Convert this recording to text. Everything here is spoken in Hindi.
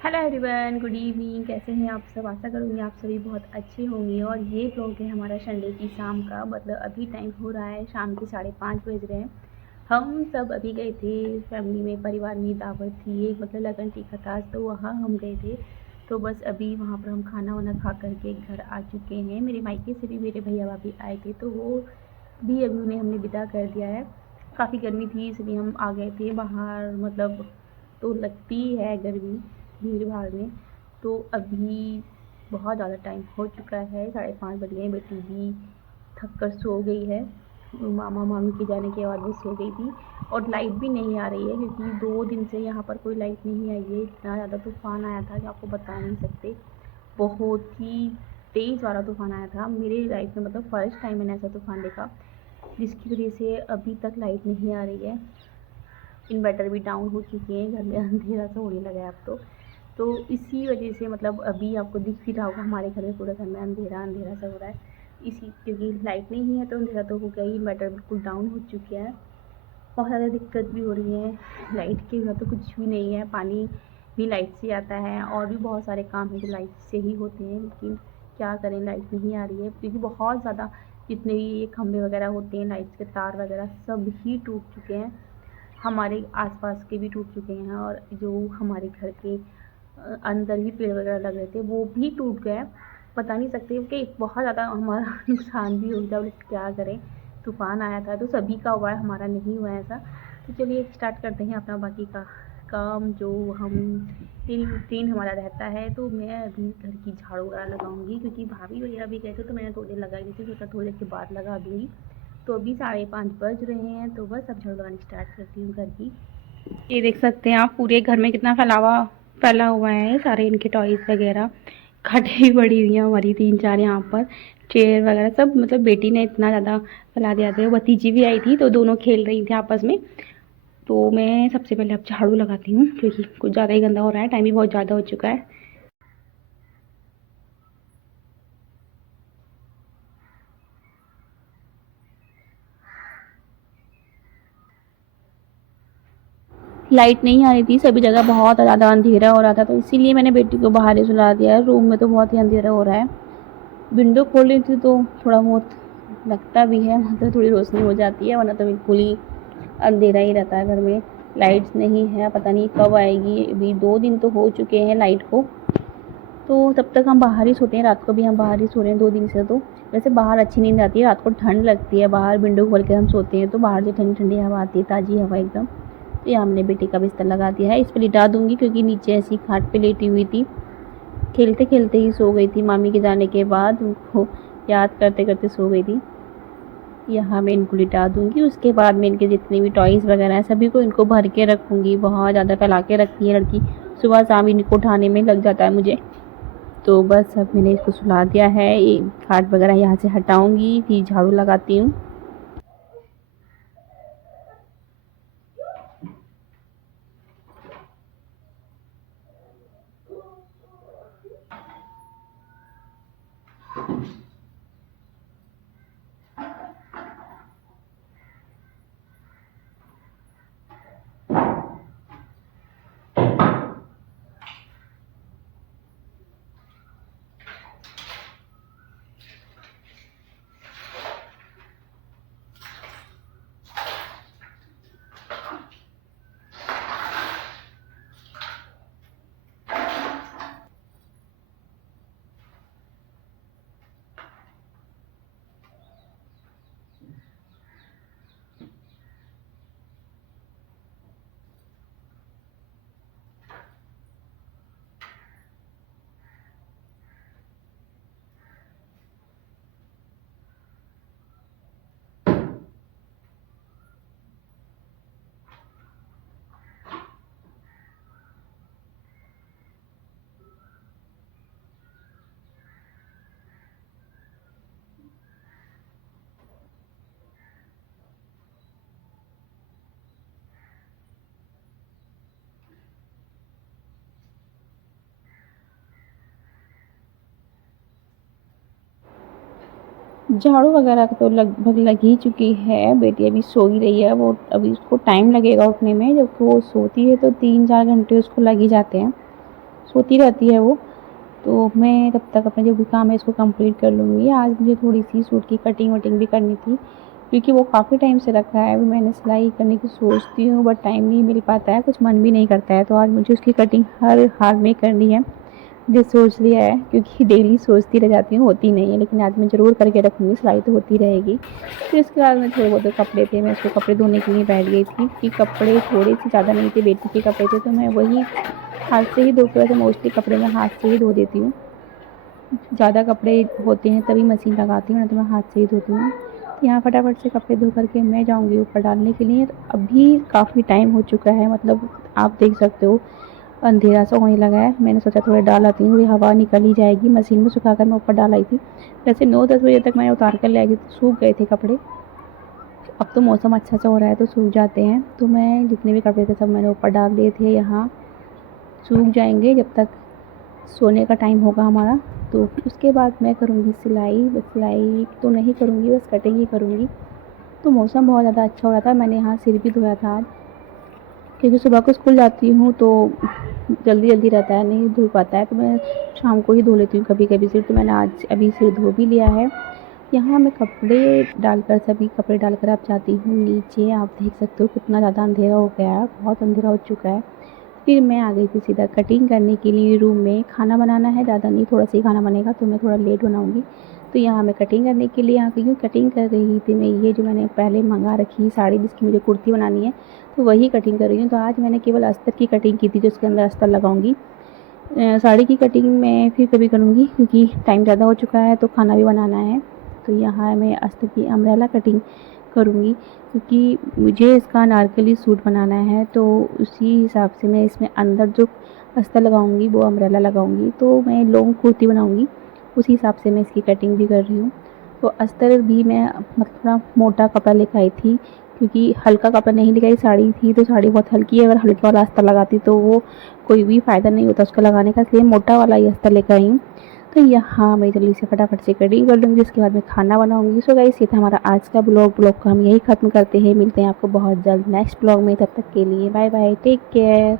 Hello everyone, good evening. कैसे हैं आप सब? आशा करूँगी आप सभी बहुत अच्छे होंगे। और ये ब्लॉग है हमारा संडे की शाम का। मतलब अभी टाइम हो रहा है शाम के 5:30 बज रहे हैं। हम सब अभी गए थे फैमिली में, परिवार में दावत थी एक, मतलब लगन टीका था, तो वहाँ हम गए थे। तो बस अभी वहाँ पर हम खाना वाना खा करके घर आ चुके हैं। मेरे मायके से भी मेरे भैया भाभी आए थे, तो वो भी अभी उन्हें हमने विदा कर दिया है। काफ़ी गर्मी थी इसलिए हम आ गए थे बाहर। मतलब तो लगती है गर्मी भीड़ भाड़ में। तो अभी बहुत ज़्यादा टाइम हो चुका है, 5:30 बज गए। बेटी भी थक कर सो गई है। मामा मामी के जाने के बाद वो सो गई थी। और लाइट भी नहीं आ रही है क्योंकि 2 दिन से यहाँ पर कोई लाइट नहीं आई है। इतना ज़्यादा तूफ़ान आया था कि आपको बता नहीं सकते। बहुत ही तेज़ वाला तूफ़ान आया था मेरे लाइफ में। मतलब फ़र्स्ट टाइम मैंने ऐसा तूफ़ान देखा, जिसकी वजह से अभी तक लाइट नहीं आ रही है। इन्वर्टर भी डाउन हो चुके हैं, घर में अंधेरा सा होने लगा है अब तो इसी वजह से मतलब अभी आपको दिख भी रहा होगा हमारे घर में पूरा घर में अंधेरा अंधेरा सा हो रहा है। इसी क्योंकि लाइट नहीं है तो अंधेरा तो हो गया ही, इन्वर्टर बिल्कुल डाउन हो चुके हैं। बहुत ज़्यादा दिक्कत भी हो रही है। लाइट के बिना तो कुछ भी नहीं है। पानी भी लाइट से आता है और भी बहुत सारे काम हैं जो लाइट से ही होते हैं, लेकिन क्या करें, लाइट नहीं आ रही है क्योंकि बहुत ज़्यादा जितने भी ये खंभे वगैरह होते हैं, लाइट्स के तार वगैरह सब ही टूट चुके हैं। हमारे आसपास के भी टूट चुके हैं और जो हमारे घर के अंदर ही पेड़ वगैरह लग रहे थे वो भी टूट गए। बता नहीं सकते कि बहुत ज़्यादा हमारा नुकसान भी हो गया, लेकिन क्या करें, तूफ़ान आया था तो सभी का हुआ है, हमारा नहीं हुआ है ऐसा। तो चलिए स्टार्ट करते हैं अपना बाकी का काम जो हम डेली रूटीन हमारा रहता है। तो मैं अभी घर की झाड़ू वगैरह लगाऊंगी क्योंकि भाभी वगैरह भी गए थे, तो मैंने थोड़ी देर लगाई नहीं थी, सोचा थोड़ी देर के बाद लगा दूँगी। तो अभी 5:30 बज रहे हैं, तो बस अब झाड़ू लगानी स्टार्ट करती हूँ घर की। ये देख सकते हैं आप पूरे घर में कितना फैला हुआ है, सारे इनके टॉयज़ वगैरह। खाटें भी पड़ी हुई हैं हमारी 3-4 यहाँ पर, चेयर वगैरह सब। मतलब बेटी ने इतना ज़्यादा फैला दिया था। भतीजी भी आई थी तो दोनों खेल रही थी आपस में। तो मैं सबसे पहले अब झाड़ू लगाती हूँ क्योंकि कुछ ज़्यादा ही गंदा हो रहा है, टाइम भी बहुत ज़्यादा हो चुका है। लाइट नहीं आ रही थी, सभी जगह बहुत ज़्यादा अंधेरा हो रहा था, तो इसीलिए मैंने बेटी को बाहर ही सुला दिया है। रूम में तो बहुत ही अंधेरा हो रहा है। विंडो खोल ली थी तो थोड़ा बहुत लगता भी है, मतलब थोड़ी रोशनी हो जाती है, वरना तो बिल्कुल ही अंधेरा ही रहता है घर में। लाइट्स नहीं है, पता नहीं कब आएगी। अभी 2 दिन तो हो चुके हैं लाइट को। तो तब तक हम बाहर ही सोते हैं, रात को भी हम बाहर ही सो रहे हैं 2 दिन से। तो वैसे बाहर अच्छी नींद आती है, रात को ठंड लगती है, बाहर विंडो खोल के हम सोते हैं तो बाहर से ठंडी ठंडी हवा आती है, ताज़ी हवा एकदम। तो यहाँ हमने बेटी का बिस्तर लगा दिया है, इस पर लिटा दूँगी क्योंकि नीचे ऐसी खाट पे लेटी हुई थी। खेलते खेलते ही सो गई थी, मामी के जाने के बाद उनको याद करते करते सो गई थी। यहाँ मैं इनको लिटा दूँगी, उसके बाद मैं इनके जितने भी टॉयज़ वगैरह हैं सभी को इनको भर के रखूँगी। बहुत ज़्यादा फैला के रखती है लड़की, सुबह शाम इनको उठाने में लग जाता है मुझे। तो बस अब मैंने इसको सुला दिया है, ये खाट वगैरह यहाँ से हटाऊँगी, फिर झाड़ू लगाती हूँ। झाड़ू वगैरह तो लगभग लग ही चुकी है। बेटी अभी सो ही रही है, वो अभी उसको टाइम लगेगा उठने में। जब वो सोती है तो 3-4 घंटे उसको लग ही जाते हैं। सोती रहती है वो। तो मैं तब तक अपना जो भी काम है इसको कंप्लीट कर लूँगी। आज मुझे थोड़ी-सी सूट की कटिंग वटिंग भी करनी थी, क्योंकि वो काफ़ी टाइम से रखा है। अभी मैंने सिलाई करने की सोचती हूँ बट टाइम नहीं मिल पाता है, कुछ मन भी नहीं करता है। तो आज मुझे उसकी कटिंग हर हाल में करनी है। जो सोच लिया है, क्योंकि डेली सोचती रह जाती हूँ, होती नहीं है, लेकिन आज मैं ज़रूर करके रखूँगी, सिलाई तो होती रहेगी। फिर उसके बाद में थोड़े बहुत जो कपड़े थे, मैं उसको कपड़े धोने के लिए बैठ गई थी कि कपड़े थोड़े से ज़्यादा नहीं थे, बेटी के कपड़े थे, तो मैं वही हाथ से ही धो के, वैसे मोस्टली कपड़े मैं हाथ से ही धो देती हूँ। ज़्यादा कपड़े होते हैं तभी मशीन लगाती हूँ, नहीं तो मैं हाथ से ही धोती हूँ। तो यहाँ फटाफट से कपड़े धो करके मैं जाऊँगी ऊपर डालने के लिए। अभी काफ़ी टाइम हो चुका है, मतलब आप देख सकते हो अंधेरा सा होने लगा है। मैंने सोचा थोड़ा डाल आती हूँ, थोड़ी हवा निकल ही जाएगी। मशीन में सुखाकर मैं ऊपर डाल आई थी। वैसे 9-10 बजे तक मैंने उतार कर ले आई थी, तो सूख गए थे कपड़े। अब तो मौसम अच्छा सा हो रहा है तो सूख जाते हैं। तो मैं जितने भी कपड़े थे सब मैंने ऊपर डाल दिए थे। यहाँ सूख जाएंगे जब तक सोने का टाइम होगा हमारा। तो उसके बाद मैं करूँगी सिलाई। बस सिलाई तो नहीं करूँगी, बस कटिंग ही करूँगी। तो मौसम बहुत ज़्यादा अच्छा हो रहा था। मैंने यहाँ सिर भी धोया था आज, क्योंकि सुबह को स्कूल जाती हूँ तो जल्दी रहता है, नहीं धो पाता है, तो मैं शाम को ही धो लेती हूँ कभी-कभी सिर। तो मैंने आज अभी सिर धो भी लिया है। यहाँ मैं कपड़े डालकर, सभी कपड़े डालकर अब जाती हूँ नीचे। आप देख सकते हो कितना ज़्यादा अंधेरा हो गया है, बहुत अंधेरा हो चुका है। फिर मैं आ गई थी सीधा कटिंग करने के लिए रूम में। खाना बनाना है, ज़्यादा नहीं, थोड़ा सा ही खाना बनेगा, तो मैं थोड़ा लेट बनाऊँगी। तो यहाँ मैं कटिंग करने के लिए आ गई हूँ। कटिंग कर रही थी मैं, ये जो मैंने पहले मंगा रखी साड़ी जिसकी मुझे कुर्ती बनानी है, तो वही कटिंग कर रही हूँ। तो आज मैंने केवल अस्तर की कटिंग की थी, जो उसके अंदर अस्तर लगाऊँगी। साड़ी की कटिंग मैं फिर कभी करूँगी, क्योंकि टाइम ज़्यादा हो चुका है तो खाना भी बनाना है। तो यहाँ मैं अस्तर की अम्ब्रेला कटिंग करूँगी, क्योंकि मुझे इसका अनारकली सूट बनाना है। तो उसी हिसाब से मैं इसमें अंदर जो अस्तर लगाऊँगी वो अम्ब्रेला लगाऊँगी। तो मैं लॉन्ग कुर्ती बनाऊँगी, उसी हिसाब से मैं इसकी कटिंग भी कर रही हूँ। तो अस्तर भी मैं मतलब थोड़ा मोटा कपड़ा लेकर आई थी, क्योंकि हल्का कपड़ा नहीं लेकर आई। साड़ी थी तो साड़ी बहुत हल्की है, अगर हल्के वाला अस्तर लगाती तो वो कोई भी फ़ायदा नहीं होता उसका लगाने का, इसलिए मोटा वाला ही अस्तर लेकर आई हूँ। तो यहाँ मैं जल्दी से फटाफट से कटिंग कर लूँगी, उसके बाद मैं खाना बनाऊँगी। सो गाइस, ये था हमारा आज का ब्लॉग को हम यही ख़त्म करते हैं। मिलते हैं आपको बहुत जल्द नेक्स्ट ब्लॉग में, तब तक के लिए बाय बाय, टेक केयर।